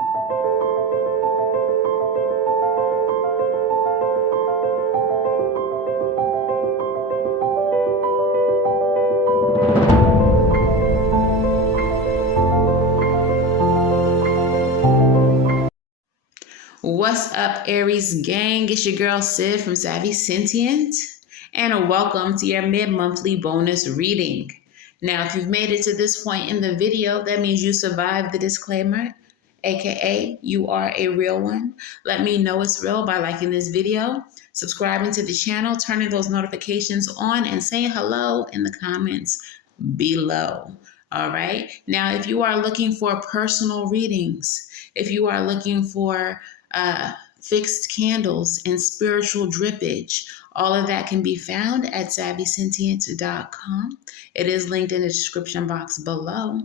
What's up, Aries gang? It's your girl Sid from Savy, Sentient, and welcome to your mid-monthly bonus reading. Now, if you've made it to this point in the video, that means you survived the disclaimer, aka you are a real one. Let me know it's real by liking this video, subscribing to the channel, turning those notifications on, and saying hello in the comments below. All right. Now, if you are looking for personal readings, if you are looking for fixed candles and spiritual drippage, all of that can be found at SavySentient.com. It is linked in the description box below.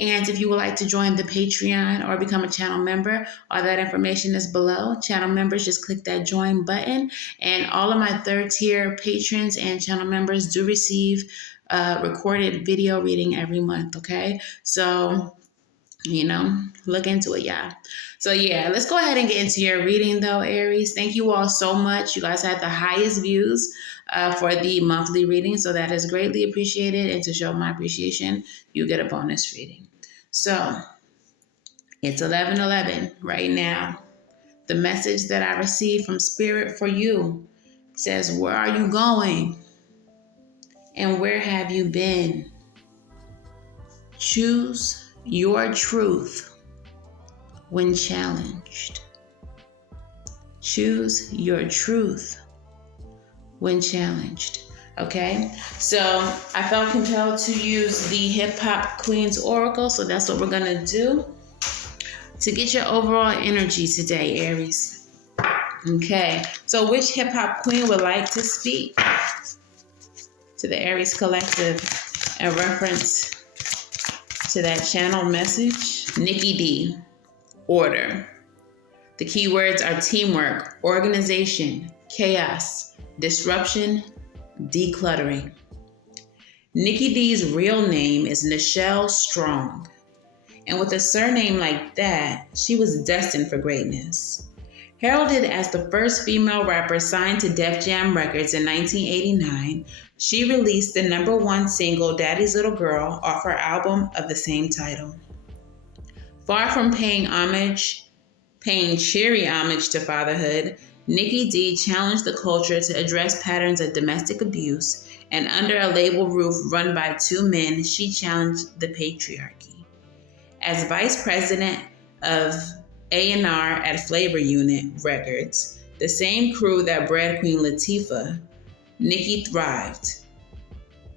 And if you would like to join the Patreon or become a channel member, all that information is below. Channel members, just click that join button. And all of my third tier patrons and channel members do receive recorded video reading every month, okay? So, look into it, y'all. So yeah, let's go ahead and get into your reading though, Aries. Thank you all so much. You guys had the highest views for the monthly reading, so that is greatly appreciated. And to show my appreciation, you get a bonus reading. So it's 11:11 right now. The message that I received from Spirit for you says, where are you going? And where have you been? Choose your truth when challenged. Choose your truth when challenged. Okay, so I felt compelled to use the Hip Hop Queen's Oracle, so that's what we're gonna do to get your overall energy today, Aries. Okay, so which hip hop queen would like to speak to the Aries Collective in reference to that channel message? Nikki D. Order. The keywords are teamwork, organization, chaos, disruption, decluttering. Nikki D's real name is Nichelle Strong. And with a surname like that, she was destined for greatness. Heralded as the first female rapper signed to Def Jam Records in 1989, she released the #1 single Daddy's Little Girl off her album of the same title. Far from paying cheery homage to fatherhood, Nikki D challenged the culture to address patterns of domestic abuse, and under a label roof run by two men, she challenged the patriarchy. As vice president of A&R at Flavor Unit Records, the same crew that bred Queen Latifah, Nikki thrived.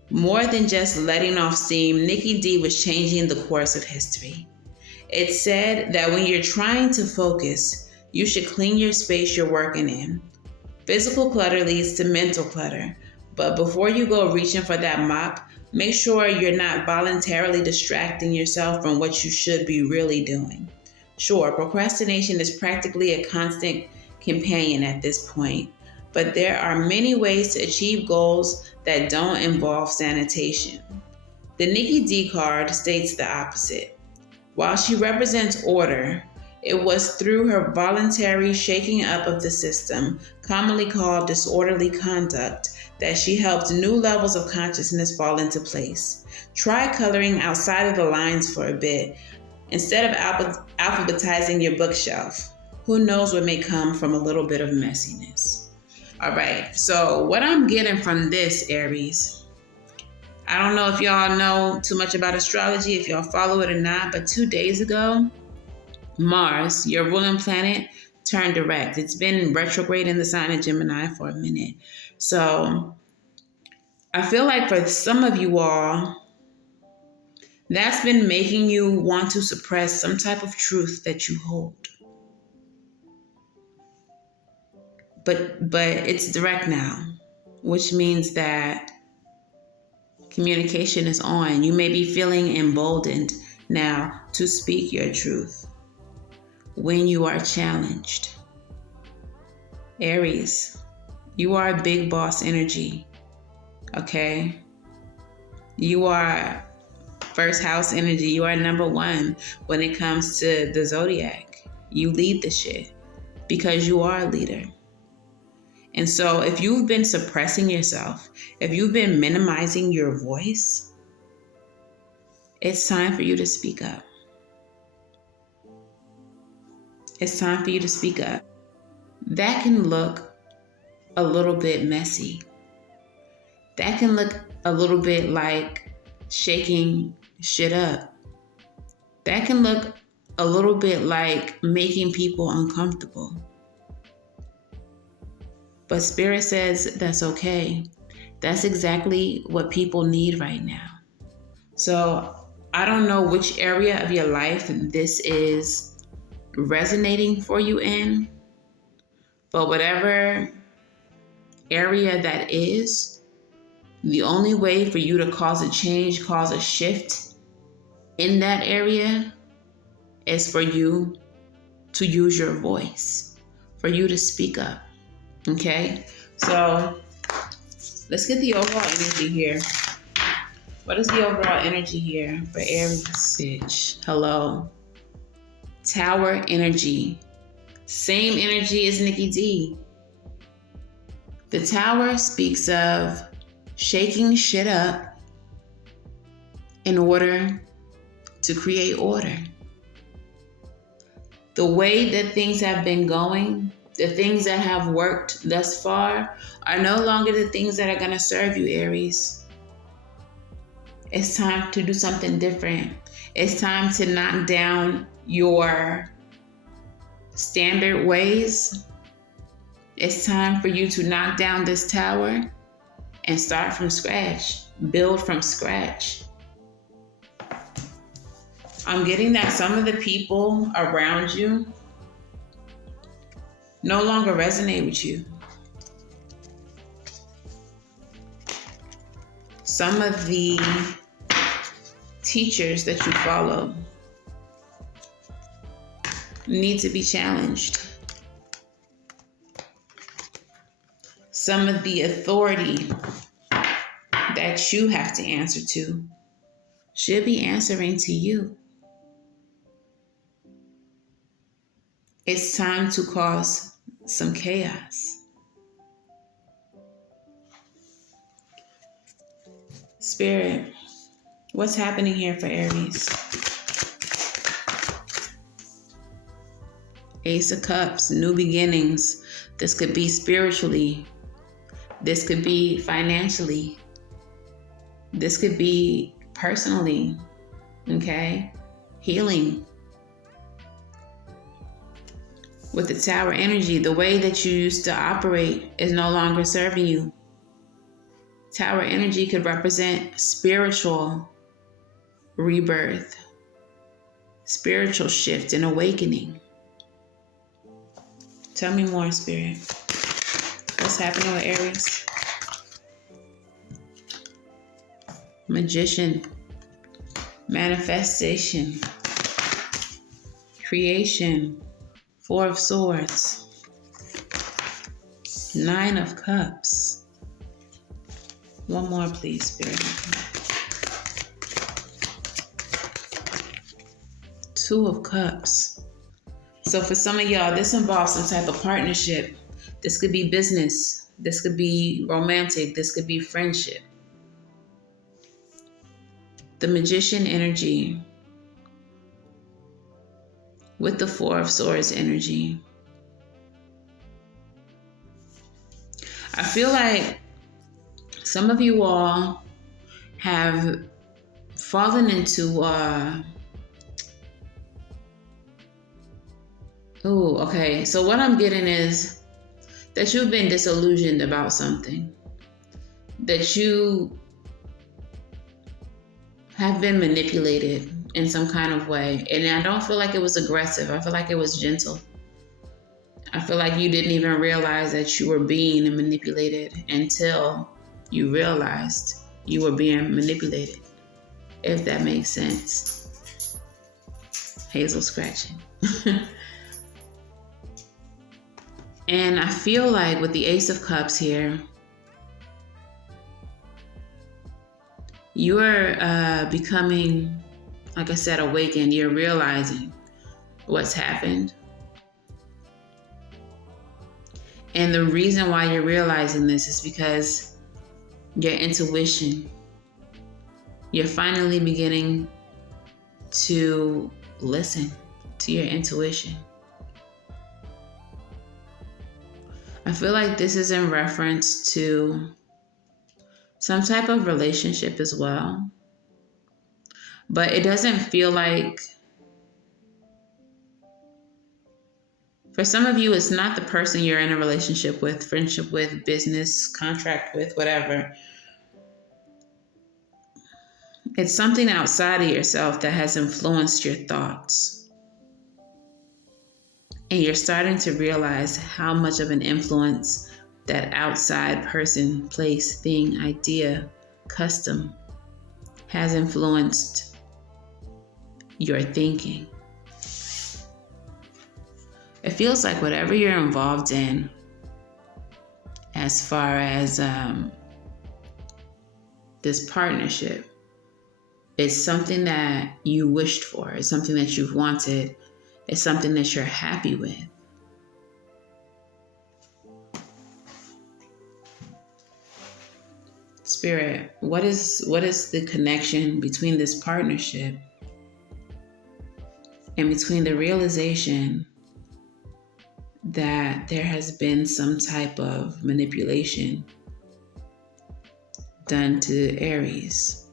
More than just letting off steam, Nikki D was changing the course of history. It's said that when you're trying to focus, you should clean your space you're working in. Physical clutter leads to mental clutter, but before you go reaching for that mop, make sure you're not voluntarily distracting yourself from what you should be really doing. Sure, procrastination is practically a constant companion at this point, but there are many ways to achieve goals that don't involve sanitation. The Nikki D card states the opposite. While she represents order, it was through her voluntary shaking up of the system, commonly called disorderly conduct, that she helped new levels of consciousness fall into place. Try coloring outside of the lines for a bit. Instead of alphabetizing your bookshelf, who knows what may come from a little bit of messiness. All right, so what I'm getting from this, Aries, I don't know if y'all know too much about astrology, if y'all follow it or not, but 2 days ago, Mars, your ruling planet, turned direct. It's been retrograde in the sign of Gemini for a minute. So I feel like for some of you all, that's been making you want to suppress some type of truth that you hold. But it's direct now, which means that communication is on. You may be feeling emboldened now to speak your truth when you are challenged. Aries, you are a big boss energy, okay? You are First house energy, you are number one when it comes to the zodiac. You lead the shit because you are a leader. And so if you've been suppressing yourself, if you've been minimizing your voice, it's time for you to speak up. It's time for you to speak up. That can look a little bit messy. That can look a little bit like shaking shit up. That can look a little bit like making people uncomfortable. But Spirit says that's okay. That's exactly what people need right now. So I don't know which area of your life this is resonating for you in, but whatever area that is, the only way for you to cause a change, cause a shift in that area is for you to use your voice, for you to speak up. Okay? So let's get the overall energy here. What is the overall energy here for Aries? Bitch. Hello. Tower energy. Same energy as Nikki D. The Tower speaks of shaking shit up in order to create order. The way that things have been going, the things that have worked thus far are no longer the things that are going to serve you, Aries. It's time to do something different. It's time to knock down your standard ways. It's time for you to knock down this tower and start from scratch. Build from scratch. I'm getting that some of the people around you no longer resonate with you. Some of the teachers that you follow need to be challenged. Some of the authority that you have to answer to should be answering to you. It's time to cause some chaos. Spirit, what's happening here for Aries? Ace of Cups, new beginnings. This could be spiritually. This could be financially. This could be personally. Okay? Healing. With the Tower energy, the way that you used to operate is no longer serving you. Tower energy could represent spiritual rebirth, spiritual shift and awakening. Tell me more, Spirit. What's happening with Aries? Magician, manifestation, creation, Four of Swords, Nine of Cups. One more, please, Spirit. Two of Cups. So for some of y'all, this involves some type of partnership. This could be business. This could be romantic. This could be friendship. The Magician energy with the Four of Swords energy. I feel like some of you all have fallen into okay. So what I'm getting is that you've been disillusioned about something. That you have been manipulated in some kind of way. And I don't feel like it was aggressive. I feel like it was gentle. I feel like you didn't even realize that you were being manipulated until you realized you were being manipulated. If that makes sense. Hazel scratching. And I feel like with the Ace of Cups here, you're becoming, like I said, awakened. You're realizing what's happened. And the reason why you're realizing this is because your intuition, you're finally beginning to listen to your intuition. I feel like this is in reference to some type of relationship as well. But it doesn't feel like, for some of you, it's not the person you're in a relationship with, friendship with, business, contract with, whatever. It's something outside of yourself that has influenced your thoughts. And you're starting to realize how much of an influence that outside person, place, thing, idea, custom has influenced your thinking. It feels like whatever you're involved in, as far as this partnership, it's something that you wished for. It's something that you've wanted. It's something that you're happy with. Spirit, what is the connection between this partnership and between the realization that there has been some type of manipulation done to Aries?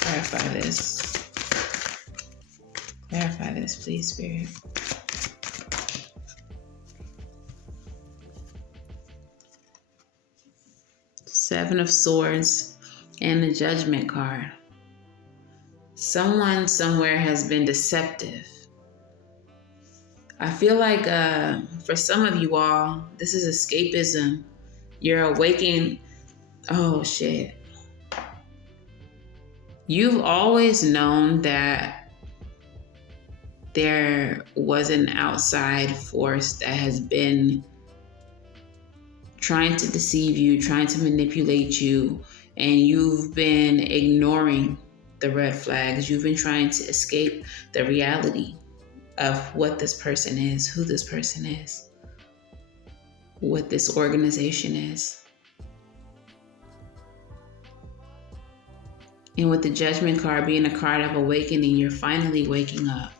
Clarify this. Clarify this, please, Spirit. Seven of Swords and the Judgment card. Someone somewhere has been deceptive. I feel like for some of you all, this is escapism. You're awakening. Oh, shit. You've always known that there was an outside force that has been trying to deceive you, trying to manipulate you, and you've been ignoring the red flags. You've been trying to escape the reality of what this person is, who this person is, what this organization is. And with the Judgment card being a card of awakening, you're finally waking up.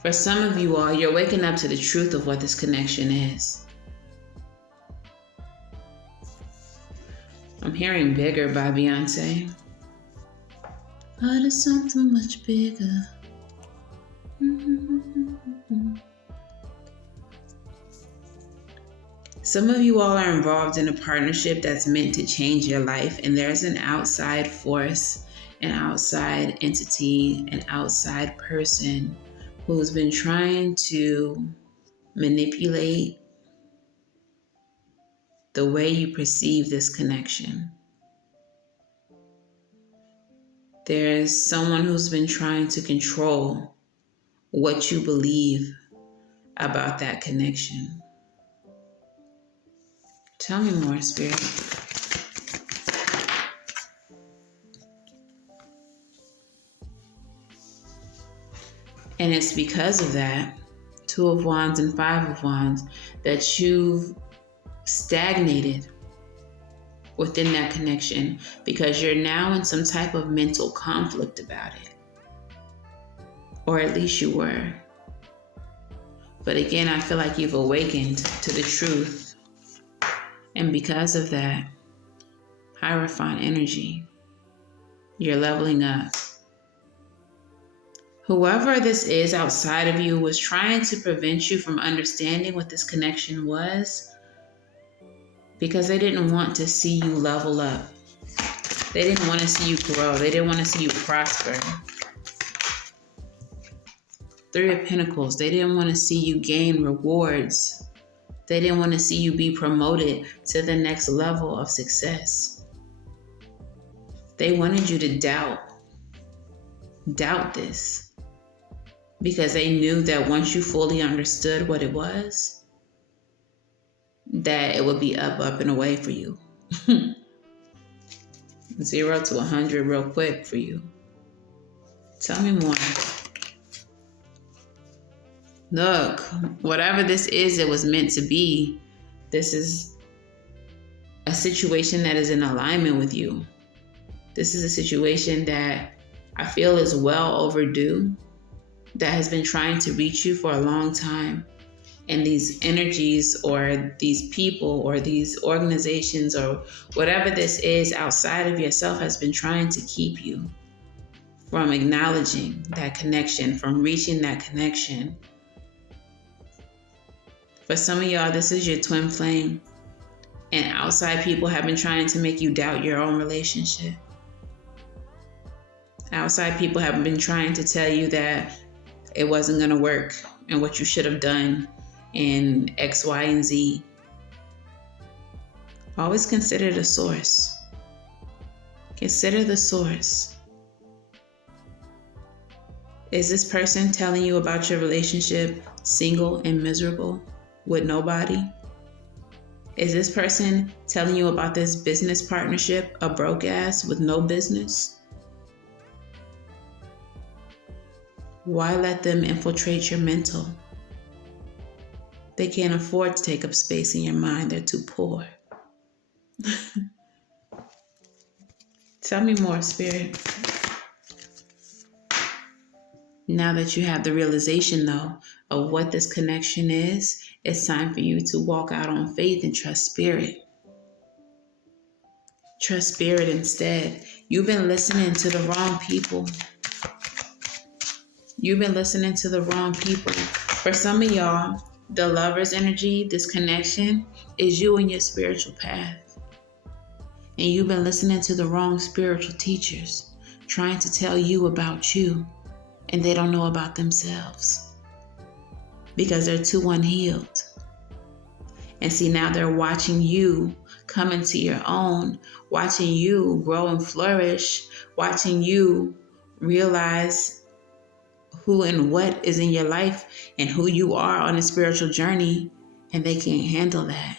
For some of you all, you're waking up to the truth of what this connection is. I'm hearing Bigger by Beyonce. But it's something much bigger. Some of you all are involved in a partnership that's meant to change your life, and there's an outside force, an outside entity, an outside person who's been trying to manipulate the way you perceive this connection. There's someone who's been trying to control what you believe about that connection. Tell me more, Spirit. And it's because of that, Two of Wands and Five of Wands, that you've stagnated within that connection because you're now in some type of mental conflict about it. Or at least you were. But again, I feel like you've awakened to the truth. And because of that, Hierophant energy, you're leveling up. Whoever this is outside of you was trying to prevent you from understanding what this connection was because they didn't want to see you level up. They didn't want to see you grow. They didn't want to see you prosper. Three of Pentacles. They didn't want to see you gain rewards. They didn't want to see you be promoted to the next level of success. They wanted you to doubt this, because they knew that once you fully understood what it was, that it would be up, and away for you. 0 to 100 real quick for you. Tell me more. Look, whatever this is, it was meant to be. This is a situation that is in alignment with you. This is a situation that I feel is well overdue, that has been trying to reach you for a long time. And these energies or these people or these organizations or whatever this is outside of yourself has been trying to keep you from acknowledging that connection, from reaching that connection. For some of y'all, this is your twin flame. And outside people have been trying to make you doubt your own relationship. Outside people have been trying to tell you that it wasn't going to work and what you should have done in X, Y, and Z. Always consider the source. Consider the source. Is this person telling you about your relationship single and miserable with nobody? Is this person telling you about this business partnership a broke ass with no business? Why let them infiltrate your mental? They can't afford to take up space in your mind. They're too poor. Tell me more, Spirit. Now that you have the realization, though, of what this connection is, it's time for you to walk out on faith and trust Spirit. Trust Spirit instead. You've been listening to the wrong people. You've been listening to the wrong people. For some of y'all, the lover's energy, this connection, is you and your spiritual path. And you've been listening to the wrong spiritual teachers, trying to tell you about you, and they don't know about themselves because they're too unhealed. And see, now they're watching you come into your own, watching you grow and flourish, watching you realize who and what is in your life and who you are on a spiritual journey, and they can't handle that.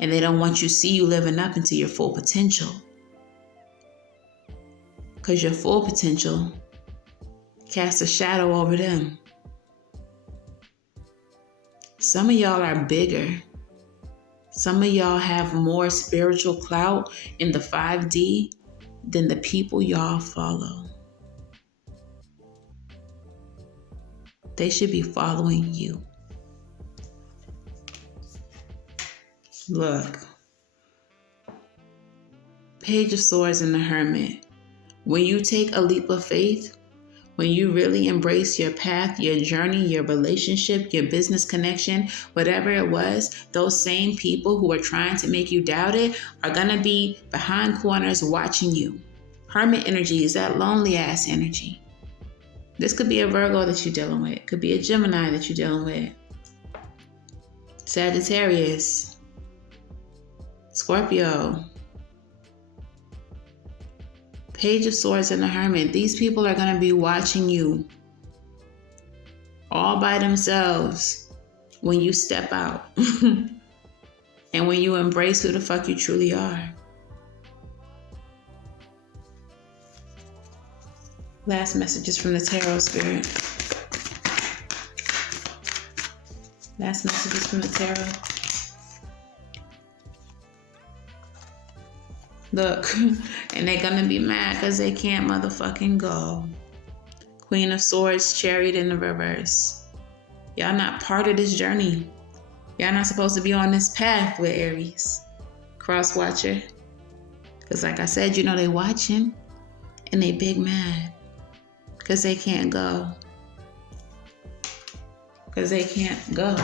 And they don't want you to see you living up into your full potential. Because your full potential casts a shadow over them. Some of y'all are bigger. Some of y'all have more spiritual clout in the 5D than the people y'all follow. They should be following you. Look. Page of Swords and the Hermit. When you take a leap of faith, when you really embrace your path, your journey, your relationship, your business connection, whatever it was, those same people who are trying to make you doubt it are going to be behind corners watching you. Hermit energy is that lonely ass energy. This could be a Virgo that you're dealing with. It could be a Gemini that you're dealing with. Sagittarius. Scorpio. Page of Swords and the Hermit. These people are going to be watching you all by themselves when you step out and when you embrace who the fuck you truly are. Last messages from the Tarot, Spirit. Last messages from the Tarot. Look, and they're gonna be mad because they can't motherfucking go. Queen of Swords, Chariot in the reverse. Y'all not part of this journey. Y'all not supposed to be on this path with Aries. Cross watcher. Because like I said, you know they watching and they big mad. Because they can't go. Because they can't go.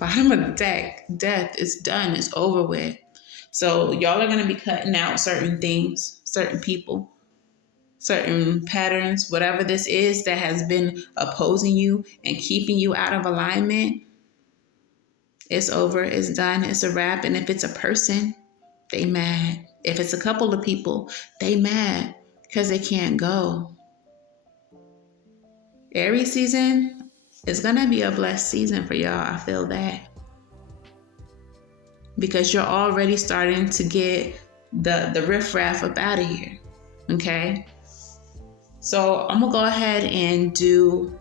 Bottom of the deck. Death is done. It's over with. So y'all are going to be cutting out certain things, certain people, certain patterns, whatever this is that has been opposing you and keeping you out of alignment. It's over. It's done. It's a wrap. And if it's a person, they mad. If it's a couple of people, they mad because they can't go. Aries season is going to be a blessed season for y'all. I feel that. because you're already starting to get the riffraff up out of here. Okay? So I'm going to go ahead and do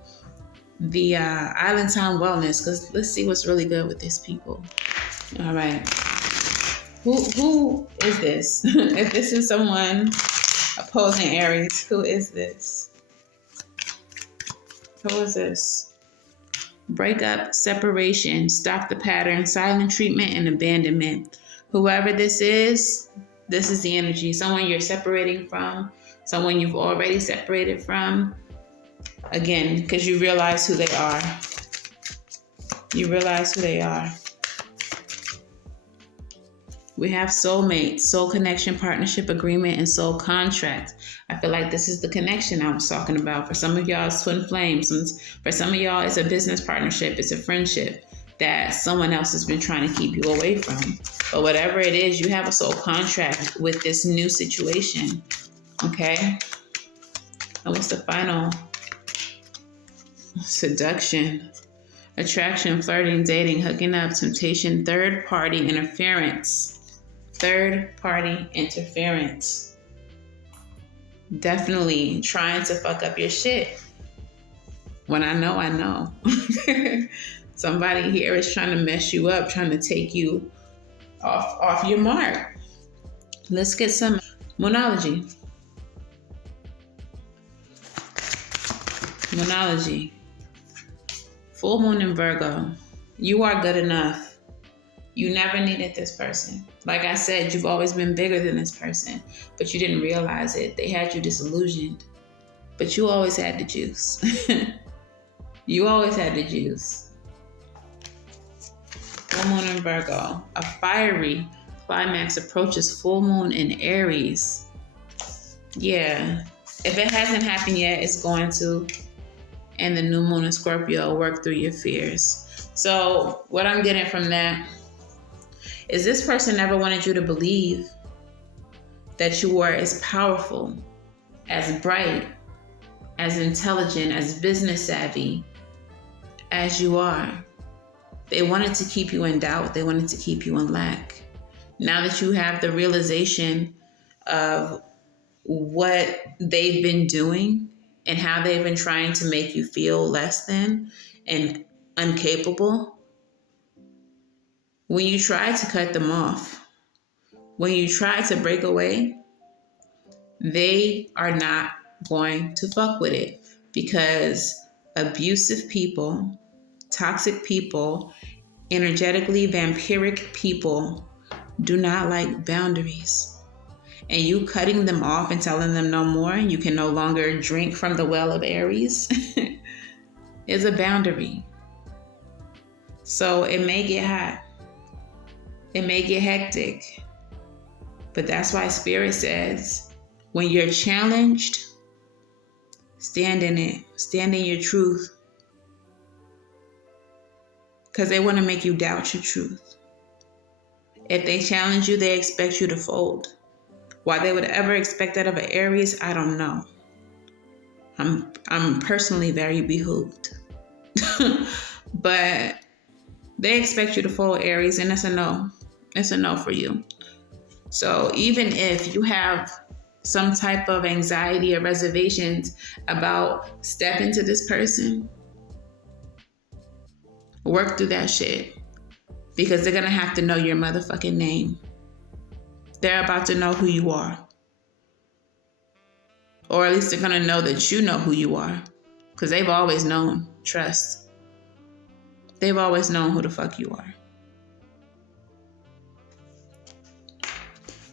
the Island Time Wellness, because let's see what's really good with these people. All right. Who is this? If this is someone opposing Aries, who is this? Who is this? Breakup, separation, stop the pattern, silent treatment, and abandonment. Whoever this is the energy. Someone you're separating from, someone you've already separated from. Again, because you realize who they are. You realize who they are. We have soulmate, soul connection, partnership agreement, and soul contract. I feel like this is the connection I was talking about. For some of y'all, it's twin flames. For some of y'all, it's a business partnership. It's a friendship that someone else has been trying to keep you away from. But whatever it is, you have a soul contract with this new situation. Okay? And what's the final? Seduction, attraction, flirting, dating, hooking up, temptation, third party interference. Third party interference. Definitely trying to fuck up your shit. When I know, I know. Somebody here is trying to mess you up, trying to take you off your mark. Let's get some Moonology. Moonology. Full moon in Virgo. You are good enough. You never needed this person. Like I said, you've always been bigger than this person, but you didn't realize it. They had you disillusioned, but you always had the juice. You always had the juice. Full moon in Virgo. A fiery climax approaches full moon in Aries. Yeah. If it hasn't happened yet, it's going to. And the new moon in Scorpio, work through your fears. So what I'm getting from that is this person never wanted you to believe that you were as powerful, as bright, as intelligent, as business savvy as you are. They wanted to keep you in doubt. They wanted to keep you in lack. Now that you have the realization of what they've been doing and how they've been trying to make you feel less than and incapable, when you try to cut them off, when you try to break away, they are not going to fuck with it, because abusive people, toxic people, energetically vampiric people do not like boundaries. And you cutting them off and telling them no more, you can no longer drink from the well of Aries, is a boundary. So it may get hot. It may get hectic. But that's why Spirit says, when you're challenged, stand in it. Stand in your truth. Because they want to make you doubt your truth. If they challenge you, they expect you to fold. Why they would ever expect that of an Aries, I don't know. I'm personally very behooved. But they expect you to fold, Aries, and it's a no. It's a no for you. So even if you have some type of anxiety or reservations about stepping to this person, work through that shit. Because they're going to have to know your motherfucking name. They're about to know who you are. Or at least they're going to know that you know who you are. Because they've always known. Trust. They've always known who the fuck you are.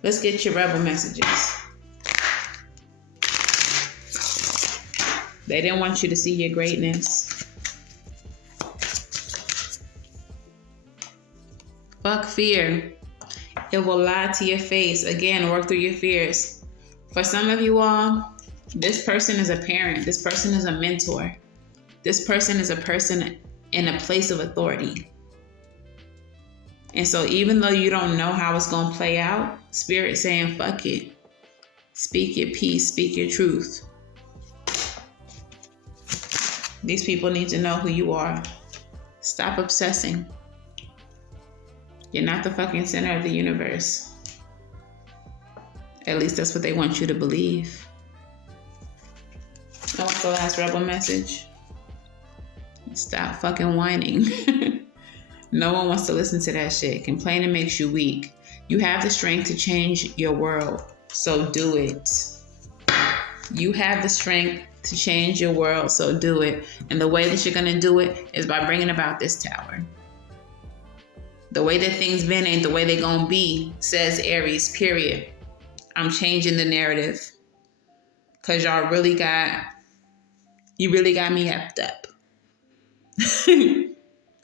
Let's get your rebel messages. They didn't want you to see your greatness. Fuck fear. It will lie to your face. Again, work through your fears. For some of you all, this person is a parent. This person is a mentor. This person is a person in a place of authority. And so even though you don't know how it's going to play out, Spirit's saying, fuck it. Speak your peace. Speak your truth. These people need to know who you are. Stop obsessing. You're not the fucking center of the universe. At least that's what they want you to believe. And what's the last rebel message? Stop fucking whining. No one wants to listen to that shit. Complaining makes you weak. You have the strength to change your world, so do it. You have the strength to change your world, so do it. And the way that you're going to do it is by bringing about this tower. The way that things been ain't the way they gonna be, says Aries, period. I'm changing the narrative. Cause you really got me effed up.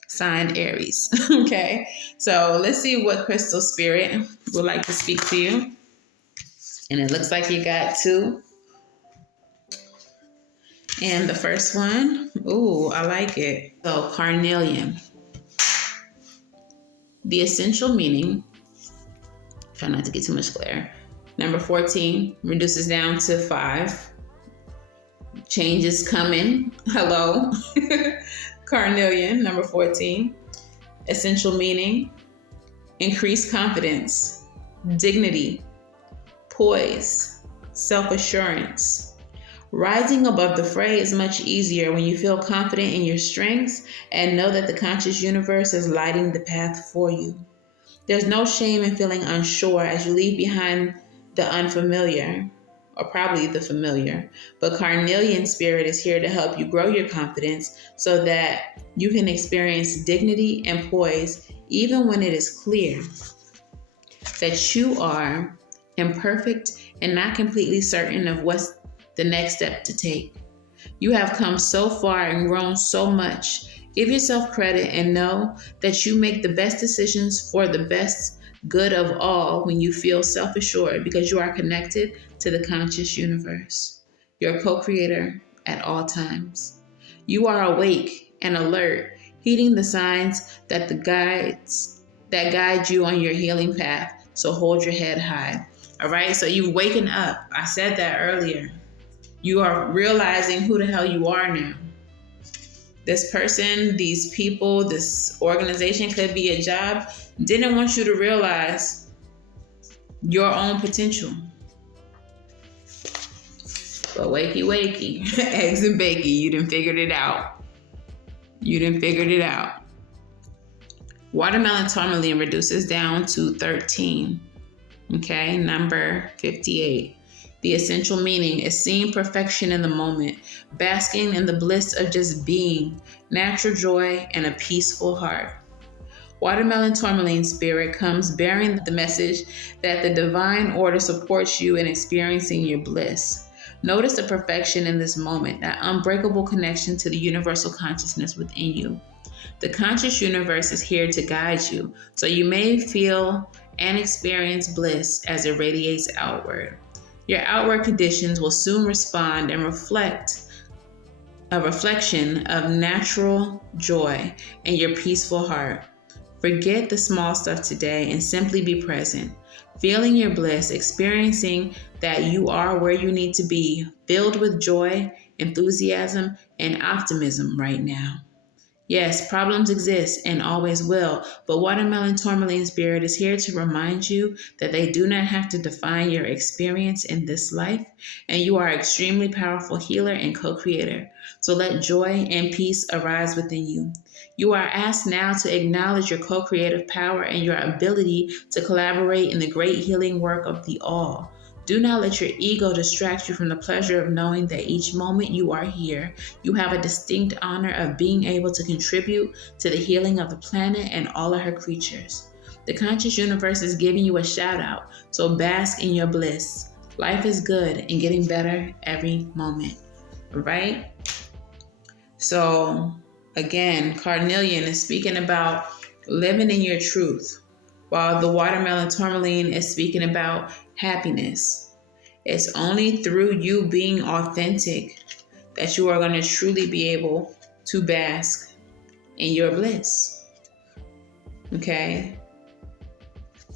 Signed Aries. Okay. So let's see what crystal spirit would like to speak to you. And it looks like you got 2. And the first one, ooh, I like it. So carnelian. The essential meaning, try not to get too much glare. Number 14 reduces down to 5. Change is coming. Hello. Carnelian, number 14. Essential meaning, increased confidence, dignity, poise, self-assurance. Rising above the fray is much easier when you feel confident in your strengths and know that the conscious universe is lighting the path for you. There's no shame in feeling unsure as you leave behind the unfamiliar, or probably the familiar. But carnelian spirit is here to help you grow your confidence so that you can experience dignity and poise even when it is clear that you are imperfect and not completely certain of what's the next step to take. You have come so far and grown so much. Give yourself credit and know that you make the best decisions for the best good of all when you feel self-assured because you are connected to the conscious universe, your co-creator at all times. You are awake and alert, heeding the signs that guide you on your healing path. So hold your head high. All right. So you've waken up. I said that earlier. You are realizing who the hell you are now. This person, these people, this organization, could be a job, didn't want you to realize your own potential. But wakey, eggs and bakey, you done figured it out. Watermelon tourmaline reduces down to 13. Okay, number 58. The essential meaning is seeing perfection in the moment, basking in the bliss of just being, natural joy, and a peaceful heart. Watermelon tourmaline spirit comes bearing the message that the divine order supports you in experiencing your bliss. Notice the perfection in this moment, that unbreakable connection to the universal consciousness within you. The conscious universe is here to guide you, so you may feel and experience bliss as it radiates outward. Your outward conditions will soon respond and reflect a reflection of natural joy and your peaceful heart. Forget the small stuff today and simply be present, feeling your bliss, experiencing that you are where you need to be, filled with joy, enthusiasm, and optimism right now. Yes, problems exist and always will, but Watermelon Tourmaline Spirit is here to remind you that they do not have to define your experience in this life, and you are an extremely powerful healer and co-creator. So let joy and peace arise within you. You are asked now to acknowledge your co-creative power and your ability to collaborate in the great healing work of the all. Do not let your ego distract you from the pleasure of knowing that each moment you are here, you have a distinct honor of being able to contribute to the healing of the planet and all of her creatures. The conscious universe is giving you a shout out, so bask in your bliss. Life is good and getting better every moment, right? So again, Carnelian is speaking about living in your truth, while the Watermelon Tourmaline is speaking about happiness. It's only through you being authentic that you are going to truly be able to bask in your bliss. Okay?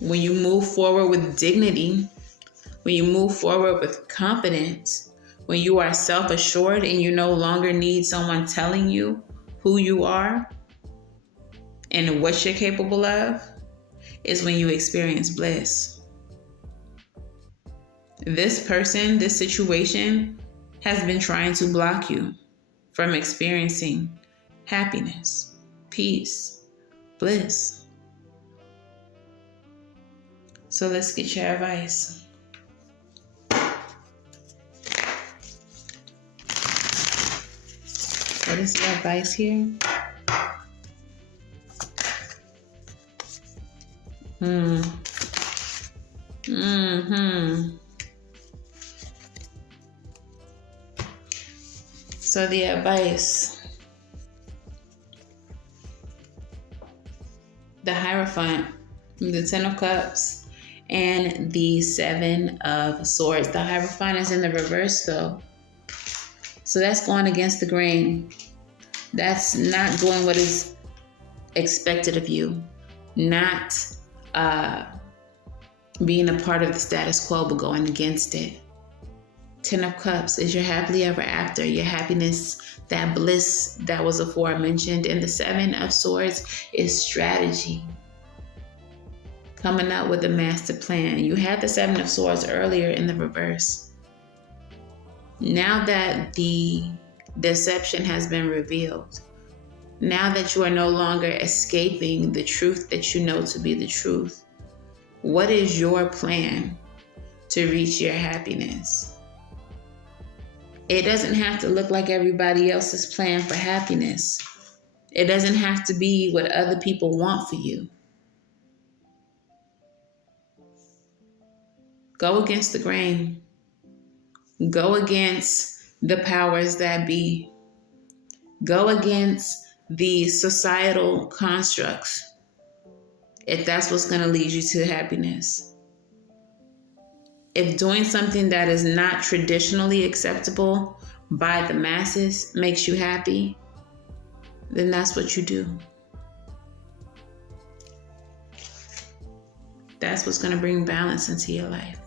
When you move forward with dignity, when you move forward with confidence, when you are self-assured and you no longer need someone telling you who you are and what you're capable of, is when you experience bliss. This person, this situation has been trying to block you from experiencing happiness, peace, bliss. So let's get your advice. What is the advice here? So the advice, the Hierophant, the Ten of Cups, and the Seven of Swords. The Hierophant is in the reverse though. So that's going against the grain. That's not doing what is expected of you. Not being a part of the status quo, but going against it. Ten of Cups is your happily ever after, your happiness, that bliss that was aforementioned. And the Seven of Swords is strategy. Coming up with a master plan. You had the Seven of Swords earlier in the reverse. Now that the deception has been revealed, now that you are no longer escaping the truth that you know to be the truth, what is your plan to reach your happiness? It doesn't have to look like everybody else's plan for happiness. It doesn't have to be what other people want for you. Go against the grain. Go against the powers that be. Go against the societal constructs, if that's what's going to lead you to happiness. If doing something that is not traditionally acceptable by the masses makes you happy, then that's what you do. That's what's going to bring balance into your life.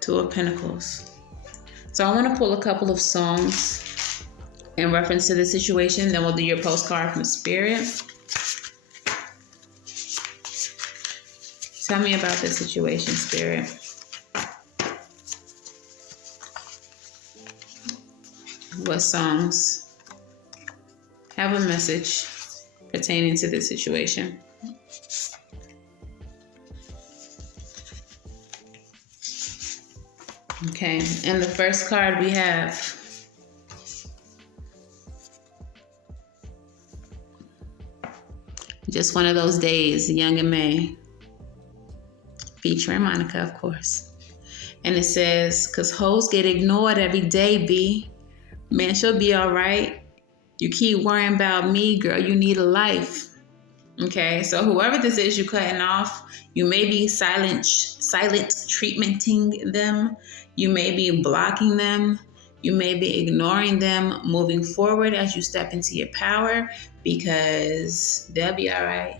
Two of Pentacles. So I want to pull a couple of songs in reference to the situation. Then we'll do your postcard from Spirit. Tell me about this situation, Spirit. What songs have a message pertaining to this situation? Okay, and the first card we have Just One of Those Days, Young and May, featuring Monica, of course. And it says, "'Cause hoes get ignored every day, B. Man, she'll be all right. You keep worrying about me, girl. You need a life." Okay, so whoever this is you cutting off, you may be silent treatmenting them. You may be blocking them. You may be ignoring them moving forward as you step into your power, because they'll be all right.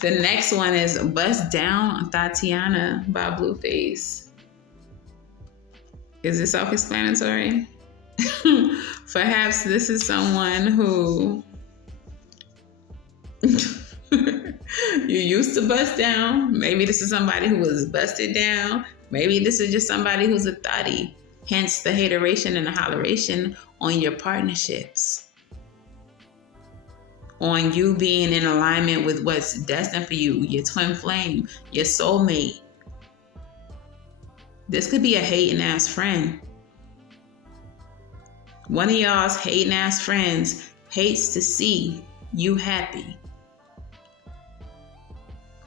The next one is Bust Down Tatiana by Blueface. Is it self-explanatory? Perhaps this is someone who you used to bust down. Maybe this is somebody who was busted down. Maybe this is just somebody who's a thotty. Hence the hateration and the holleration on your partnerships. On you being in alignment with what's destined for you, your twin flame, your soulmate. This could be a hating ass friend. One of y'all's hating ass friends hates to see you happy.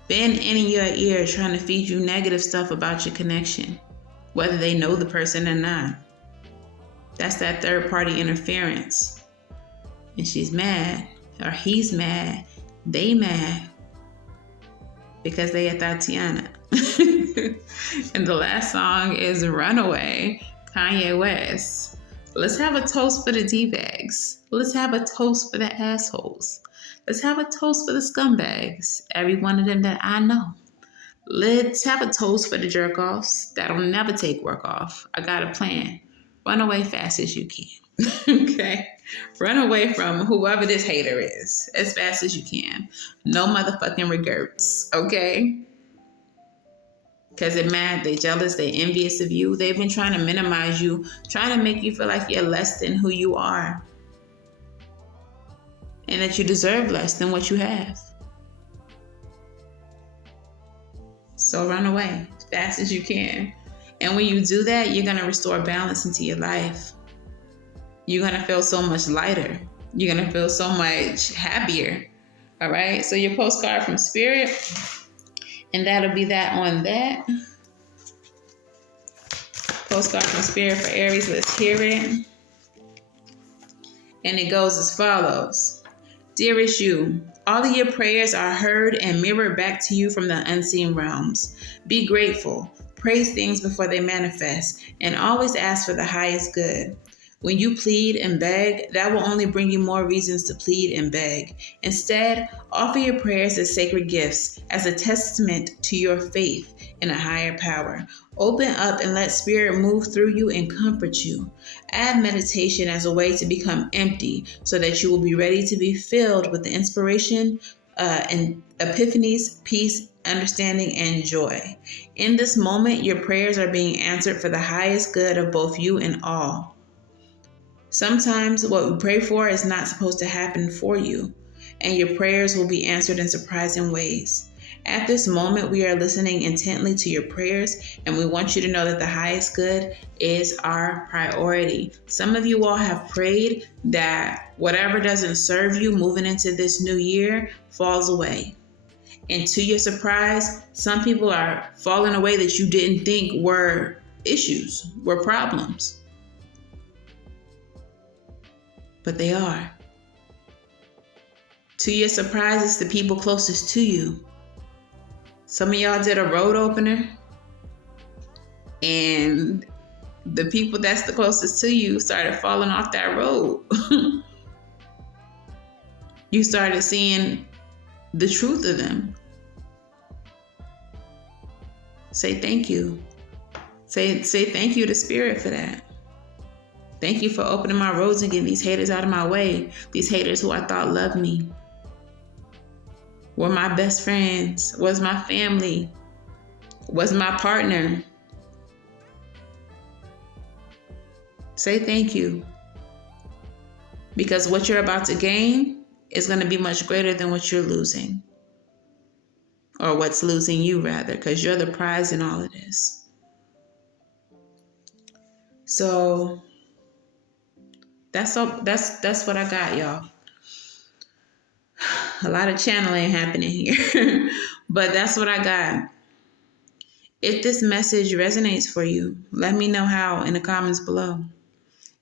Been in your ear trying to feed you negative stuff about your connection, whether they know the person or not. That's that third party interference. And she's mad, or he's mad, they mad, because they are Tatiana. And the last song is Runaway, Kanye West. Let's have a toast for the D-bags. Let's have a toast for the assholes. Let's have a toast for the scumbags, every one of them that I know. Let's have a toast for the jerk-offs that'll never take work off. I got a plan. Run away fast as you can. Okay? Run away from whoever this hater is as fast as you can. No motherfucking regrets, okay? Because they're mad, they're jealous, they're envious of you. They've been trying to minimize you, trying to make you feel like you're less than who you are. And that you deserve less than what you have. So run away as fast as you can. And when you do that, you're going to restore balance into your life. You're going to feel so much lighter. You're going to feel so much happier. All right? So your postcard from Spirit. And that'll be that on that. Postcard from Spirit for Aries. Let's hear it. And it goes as follows. Dearest you, all of your prayers are heard and mirrored back to you from the unseen realms. Be grateful. Praise things before they manifest, and always ask for the highest good. When you plead and beg, that will only bring you more reasons to plead and beg. Instead, offer your prayers as sacred gifts, as a testament to your faith in a higher power. Open up and let Spirit move through you and comfort you. Add meditation as a way to become empty so that you will be ready to be filled with the inspiration and epiphanies, peace, understanding, and joy. In this moment, your prayers are being answered for the highest good of both you and all. Sometimes what we pray for is not supposed to happen for you, and your prayers will be answered in surprising ways. At this moment, we are listening intently to your prayers, and we want you to know that the highest good is our priority. Some of you all have prayed that whatever doesn't serve you moving into this new year falls away. And to your surprise, some people are falling away that you didn't think were issues, were problems. But they are. To your surprise, it's the people closest to you. Some of y'all did a road opener, and the people that's the closest to you started falling off that road. You started seeing the truth of them. Say thank you. Say thank you to Spirit for that. Thank you for opening my roads and getting these haters out of my way. These haters who I thought loved me, were my best friends, was my family, was my partner. Say thank you. Because what you're about to gain is going to be much greater than what you're losing. Or what's losing you, rather, because you're the prize in all of this. So that's what I got, y'all. A lot of channeling happening here, but that's what I got. If this message resonates for you, let me know how in the comments below.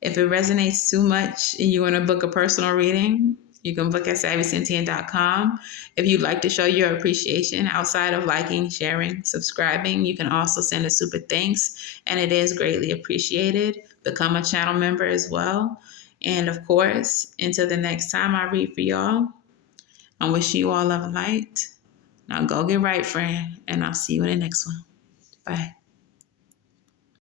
If it resonates too much and you want to book a personal reading, you can book at SavySentient.com. If you'd like to show your appreciation outside of liking, sharing, subscribing, you can also send a super thanks, and it is greatly appreciated. Become a channel member as well. And of course, until the next time I read for y'all, I wish you all love and light. Now go get right, friend, and I'll see you in the next one. Bye.